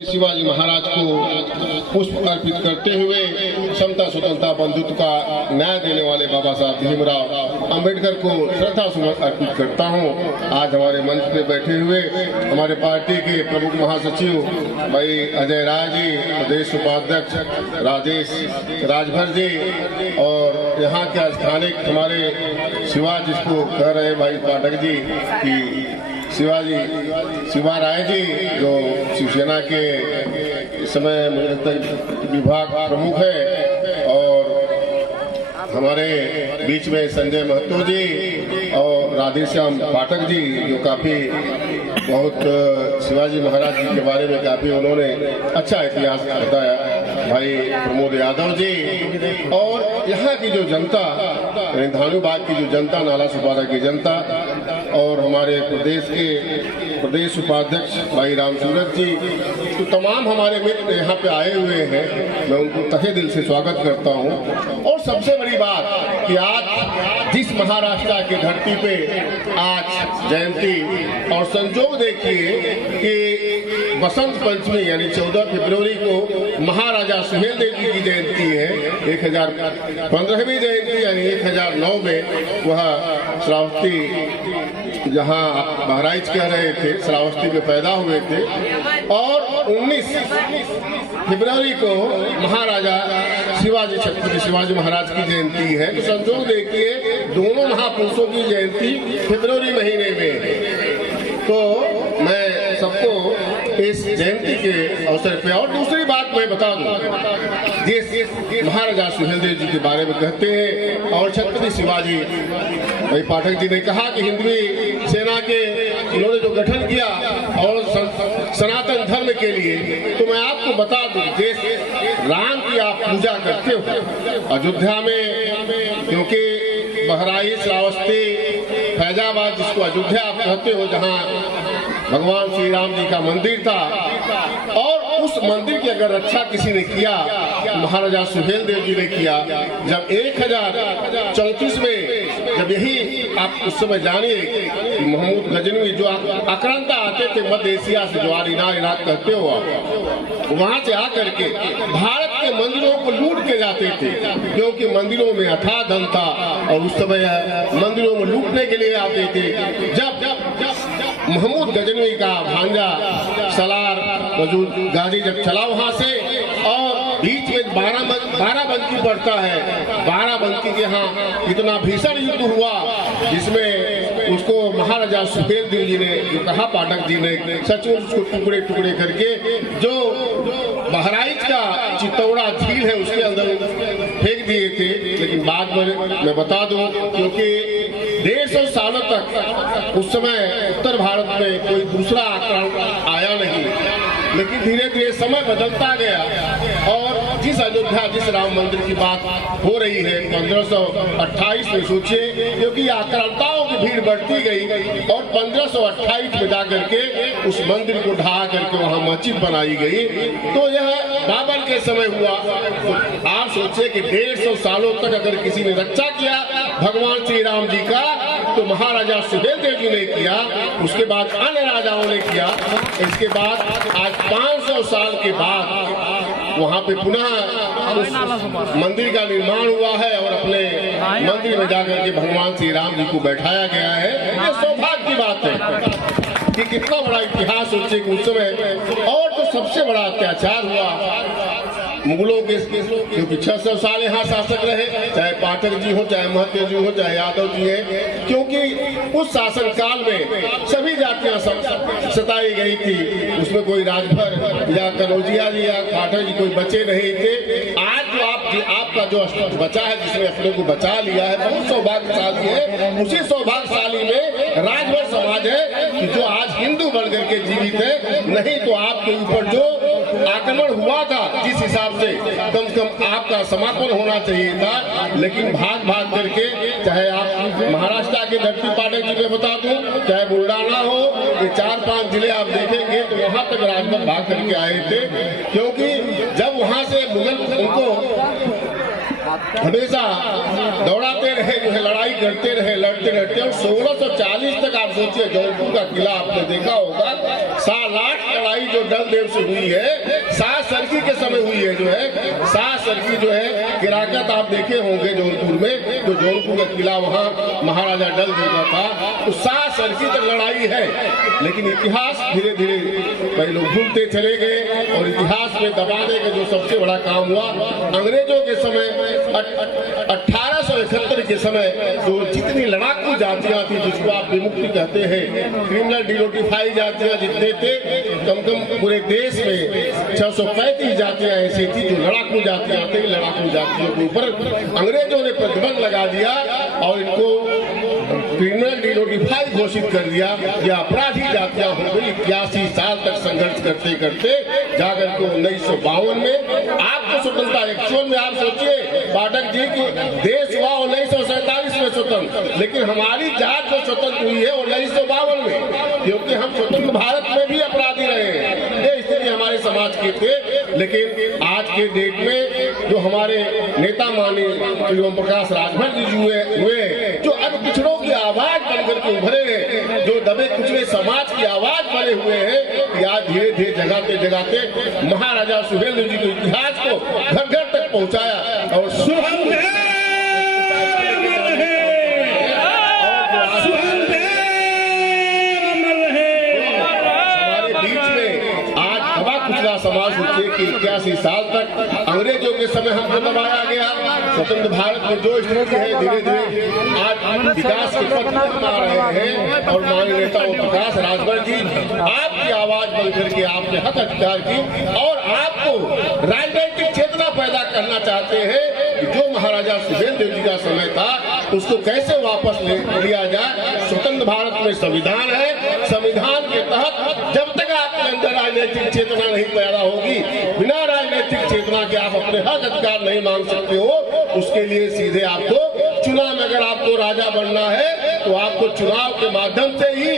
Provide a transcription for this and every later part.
शिवाजी महाराज को पुष्प अर्पित करते हुए समता स्वतंत्रता बंधुत्व का न्याय देने वाले बाबा साहब भीमराव अंबेडकर को श्रद्धा सुमन अर्पित करता हूं। आज हमारे मंच पे बैठे हुए हमारे पार्टी के प्रमुख महासचिव भाई अजय राय जी, प्रदेश उपाध्यक्ष राजेश राजभर जी और यहाँ के स्थानिक हमारे शिवा जिसको कह रहे भाई पाठक जी की शिवा राय जी जो शिवसेना के इस समय विभाग प्रमुख है, और हमारे बीच में संजय महतो जी और राधेश्याम पाठक जी जो काफी बहुत शिवाजी महाराज जी के बारे में काफी उन्होंने अच्छा इतिहास बताया, भाई प्रमोद यादव जी और यहाँ की जो जनता धानुबाग की जो जनता, नाला सुपारा की जनता और हमारे प्रदेश के प्रदेश उपाध्यक्ष भाई राम सूरत जी, तो तमाम हमारे मित्र यहाँ पे आए हुए हैं, मैं उनको तहे दिल से स्वागत करता हूँ। और सबसे बड़ी बात कि आज जिस महाराष्ट्र की धरती पे आज जयंती और संजोग देखिए कि वसंत पंचमी यानी 14 फरवरी को महाराजा सुहेलदेव जी की जयंती है, 1015वीं जयंती यानी 1009 में वह श्रावस्ती जहाँ बहराइच कह रहे थे श्रावस्ती में पैदा हुए थे, और 19 फरवरी को महाराजा शिवाजी छत्रपति शिवाजी महाराज की जयंती है। तो संजोग देखिए दोनों महापुरुषों की जयंती फरवरी महीने में है। तो मैं सबको इस जयंती के अवसर पे और दूसरी बात मैं बता दूं, जिस महाराजा सुहेलदेव जी के बारे में कहते हैं और छत्रपति शिवाजी भाई पाठक जी ने कहा कि हिंदवी सेना के उन्होंने जो गठन किया और सनातन धर्म के लिए, तो मैं आपको बता दूं जिस राम की आप पूजा करते हो अयोध्या में, क्योंकि बहराइच श्रावस्ती फैजाबाद जिसको अयोध्या आप कहते हो, जहाँ भगवान श्री राम जी का मंदिर था, और उस मंदिर की अगर रक्षा किसी ने किया महाराजा सुहेलदेव जी ने किया। जब 1034 में जब यही आप उस समय जानिए महमूद गजनवी जो आक्रांता आते थे मध्य एशिया से, जो इराक कहते हो आप, वहां से आकर के भारत के मंदिरों को लूट के जाते थे, क्योंकि मंदिरों में अथाह धन था और उस समय मंदिरों में लूटने के लिए आते थे। जब महमूद गजनवी का भांजा सलार मौजूद गाजी जब चला वहां से, और बीच में बाराबंकी पड़ता है, बाराबंकी के यहाँ इतना भीषण युद्ध हुआ जिसमें उसको महाराजा सुहेलदेव जी ने जो कहा पाठक जी ने सचमुच उसको टुकड़े टुकड़े करके जो बहराइच का चित्तौड़ा झील है उसके अंदर फेंक दिए थे। लेकिन बाद में मैं बता दूं, क्योंकि 150 सालों तक उस समय उत्तर भारत में कोई दूसरा आक्रमण आया नहीं, लेकिन धीरे धीरे समय बदलता गया और जिस अयोध्या जिस राम मंदिर की बात हो रही है 1528 में सोचिए, क्योंकि आक्रांताओं की भीड़ बढ़ती गई और 1528 में जाकर के उस मंदिर को ढहा करके वहां मस्जिद बनाई गई। तो यह बाबर के समय हुआ। तो आप सोचिए कि 150 सालों तक अगर किसी ने रक्षा किया भगवान श्री राम जी का, तो महाराजा सुहेलदेव जी ने किया, उसके बाद अन्य राजाओं ने किया। इसके बाद आज 500 साल के बाद वहाँ पे पुनः उस मंदिर का निर्माण हुआ है और अपने मंदिर में जाकर के भगवान श्री राम जी को बैठाया गया है। ये सौभाग्य की बात है कि कितना बड़ा इतिहास सोचिए कि उस समय। और तो सबसे बड़ा अत्याचार हुआ मुगलों के, क्योंकि 600 साल यहाँ शासक रहे, चाहे पाठक जी हो, चाहे महतो जी हो, चाहे यादव जी है, क्योंकि उस शासन काल में सभी जातियां सताई गई थी। उसमें कोई राजभर या कनौजिया जी या पाठक जी कोई बचे नहीं थे। आज जो आपका जो अस्तित्व बचा है, जिसने अपने को बचा लिया है, बहुत सौभाग्यशाली है। उसी सौभाग्यशाली में राजभर समाज है कि जो आज हिंदू बन करके जीवित है। नहीं तो आपके ऊपर जो आक्रमण हुआ था जिस हिसाब से कम से कम आपका समापन होना चाहिए था, लेकिन भाग भाग करके, चाहे आप महाराष्ट्र के धरती पाठक जी में बता दूं, चाहे बुल्डाना हो, ये 4-5 जिले आप देखेंगे तो वहां तक राजभर भाग करके आए थे, क्योंकि जब वहां से मुगल उनको हमेशा दौड़ाते रहे, जो है लड़ाई करते रहे, लड़ते रहते। और 1640 तक आप सोचिए, जौनपुर का किला आपने देखा होगा, 7-8 लड़ाई जो डल देव से हुई है, 7 सरकी के समय हुई है, जो है 7 सरकी जो है गिराकत आप देखे होंगे जौनपुर में। तो जौनपुर का किला वहाँ महाराजा डल देव का था, तो 7 सरकी तक लड़ाई है। लेकिन इतिहास धीरे धीरे कई लोग भूलते चले गए, और इतिहास में दबाने का जो सबसे बड़ा काम हुआ, अंग्रेजों के समय 1871 के समय जो जितनी लड़ाकू जातियां थी, जिसको आप विमुक्ति कहते हैं, क्रिमिनल डिनोटिफाई जातियां जितने थे, कम कम पूरे देश में 635 जातियां ऐसी थी जो लड़ाकू जातियां थे। लड़ाकू जातियों के ऊपर अंग्रेजों ने प्रतिबंध लगा दिया और इनको क्रिमिनल डिनोटिफाई घोषित कर दिया। यह अपराधी जातियां हो गई। 81 साल तक संघर्ष करते करते जाकर के 1952 में आपको स्वतंत्रता एक्चुअल में आप सोचिए पाठक जी की देश हुआ 1947 में स्वतंत्र, लेकिन हमारी जात जो स्वतंत्र हुई है 1952 में, क्योंकि हम स्वतंत्र भारत में भी अपराधी रहे हैं। ये स्थिति हमारे समाज की थे। लेकिन आज के डेट में जो हमारे नेता माननीय ओम प्रकाश राजभर जी हुए, जो अब पिछड़ों की आवाज बनकर के उभरे हैं, जो दबे कुचले समाज की आवाज बने हुए हैं, आज धीरे धीरे जगाते जगाते महाराजा सुहेलदेव जी के इतिहास को घर घर तक पहुंचाया। और समाज सोचिए कि 81 साल तक अंग्रेजों के समय हमको दबाया गया। स्वतंत्र भारत में जो स्थिति है, धीरे धीरे आज विकास के पथ पर आ रहे हैं। और माननीय नेता ओम प्रकाश राजभर जी आपकी आवाज बन करके आपने हक अख्तियार की, और आपको राजनीतिक चेतना पैदा करना चाहते हैं कि जो महाराजा सुहेलदेव जी का समय था उसको कैसे वापस लिया जाए। स्वतंत्र भारत में संविधान है, संविधान के तहत जब तक आपके अंदर राजनीतिक चेतना नहीं पैदा होगी, बिना राजनीतिक चेतना के आप अपने हक अधिकार नहीं मांग सकते हो। उसके लिए सीधे आपको चुनाव में, अगर आपको राजा बनना है तो आपको चुनाव के माध्यम से ही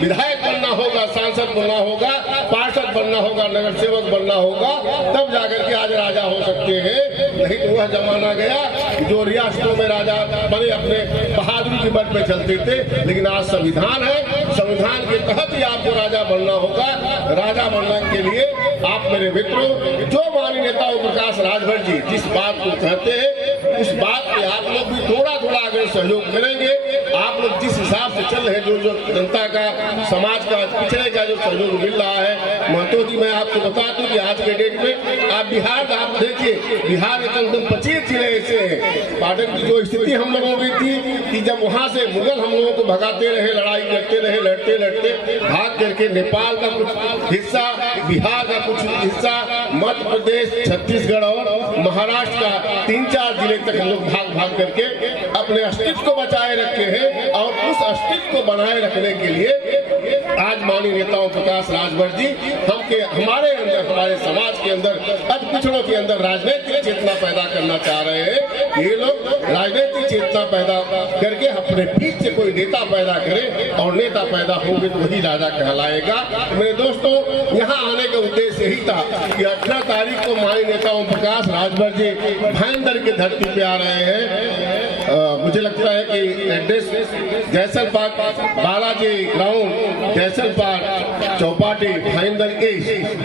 विधायक बनना होगा, सांसद बनना होगा, पार्षद बनना होगा, नगर सेवक बनना होगा, तब जाकर के आज राजा हो सकते हैं। नहीं तो वह जमाना गया जो रियासतों में राजा बने अपने बहादुरी के बल पे चलते थे। लेकिन आज संविधान है, संविधान के तहत ही आपको राजा बनना होगा। राजा बनने के लिए आप मेरे मित्रों, जो माननीय नेता ओम प्रकाश राजभर जी जिस बात को कहते हैं, उस बात पे आप लोग भी थोड़ा थोड़ा अगर सहयोग करेंगे। आप लोग जिस हिसाब से चल रहे, जो जनता का, समाज का, पिछड़े का जो सहयोग मिल रहा है, महतो जी मैं आपको बता दूं कि आज के डेट में आप बिहार आप देखिए, बिहार में कम 25 जिले ऐसे हैं। पाठक की जो स्थिति हम लोगों की थी कि जब वहाँ से मुगल हम लोगों को भगाते रहे, लड़ाई करते रहे, लड़ते लड़ते भाग करके नेपाल का कुछ हिस्सा, बिहार का कुछ हिस्सा, मध्य प्रदेश, छत्तीसगढ़ और महाराष्ट्र का 3-4 जिले तक हम लोग भाग भाग करके अपने अस्तित्व को बचाए रखे हैं। और उस अस्तित्व को बनाए रखने के लिए आज माननीय नेता ओम प्रकाश राजभर जी हमारे अंदर, हमारे समाज के अंदर, अब पिछड़ों के अंदर राजनीतिक चेतना पैदा करना चाह रहे हैं। ये लोग राजनीतिक चेतना पैदा करके अपने बीच से कोई नेता पैदा करे, और नेता पैदा होंगे तो वही राजा कहलाएगा। मेरे दोस्तों, यहाँ आने का उद्देश्य यही था कि 18 तारीख को माननीय नेता ओम प्रकाश राजभर जी भाईंदर की धरती पे आ रहे हैं। मुझे लगता है कि एड्रेस जैसल पार्क, बालाजी ग्राउंड, जैसल पार्क, चौपाटी, भाईंदर के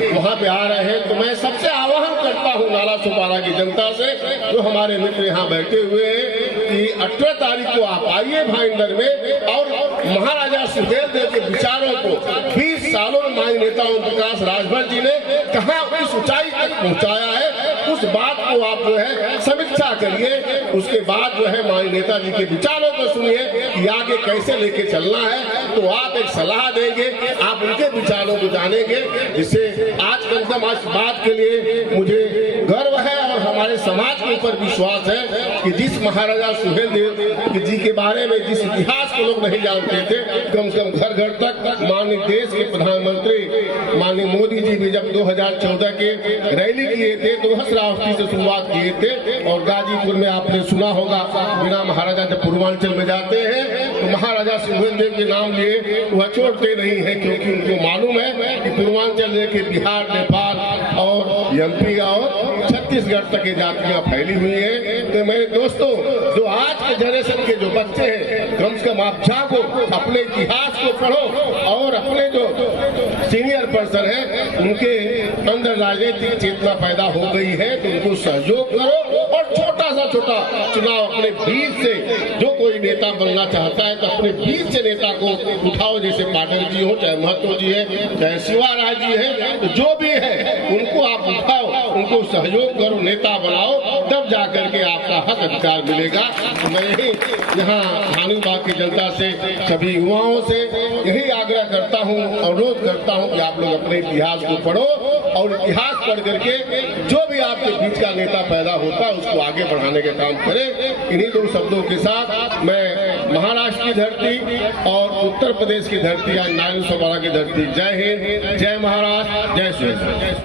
वहाँ पे आ रहे हैं। तो मैं सबसे आह्वान करता हूँ नाला सुपारा की जनता से, जो हमारे मित्र यहाँ बैठे हुए हैं, कि 18 तारीख को आप आइए भाईंदर में, और महाराजा सुहेलदेव के विचारों को 20 सालों में माननीय नेता ओम प्रकाश राजभर जी ने कहाँ उस ऊंचाई तक पहुँचाया है, उस बात को आप जो है समीक्षा करिए। उसके बाद जो है माननीय नेताजी के विचारों को सुनिए कि आगे कैसे लेके चलना है। तो आप एक सलाह देंगे, आप उनके विचारों को जानेंगे, जिससे आज कम से कम आज बात के लिए मुझे गर्व है और हमारे समाज के ऊपर विश्वास है कि जिस महाराजा सुहेलदेव जी के बारे में जिस इतिहास को लोग नहीं जानते थे, कम से कम घर घर तक माननीय देश के प्रधानमंत्री माननीय मोदी जी भी जब 2014 के रैली किए थे तो वह श्रावस्ती से शुरुआत किए थे। और गाजीपुर में आपने सुना होगा, बिना महाराजा जब पूर्वांचल में जाते हैं तो महाराजा सुहेलदेव के नाम लिए वह छोड़ते नहीं है, क्योंकि उनको मालूम है कि पूर्वांचल लेके बिहार, नेपाल और MP और छत्तीसगढ़ तक ये जातियां फैली हुई हैं। तो मेरे दोस्तों, जो आज के जनरेशन के जो बच्चे हैं, कम से कम आप जागो, अपने इतिहास को पढ़ो और अपने जो सीनियर पर्सन हैं उनके अंदर राजनीतिक चेतना पैदा हो गई है तो उनको सहयोग करो और छोटा चुनाव अपने बीच से, जो कोई नेता बनना चाहता है तो अपने बीच से नेता को उठाओ, जैसे पाटिल जी हो, चाहे महतो जी है, चाहे शिवाराज जी है, तो जो भी है उनको आप उठाओ, उनको सहयोग करो, नेता बनाओ, तब जाकर के आपका हक अधिकार मिलेगा। तो मैं यही यहाँ भानुबाग की जनता से, सभी युवाओं से यही आग्रह करता हूँ, अनुरोध करता हूँ कि आप लोग अपने इतिहास को पढ़ो और इतिहास पढ़ करके जो भी आपके बीच का नेता पैदा होता है उसको आगे बढ़ाने का काम करें। इन्हीं दो शब्दों के साथ मैं महाराष्ट्र की धरती और उत्तर प्रदेश की धरती या 912 की धरती, जय हिंद, जय महाराष्ट्र, जय श्री।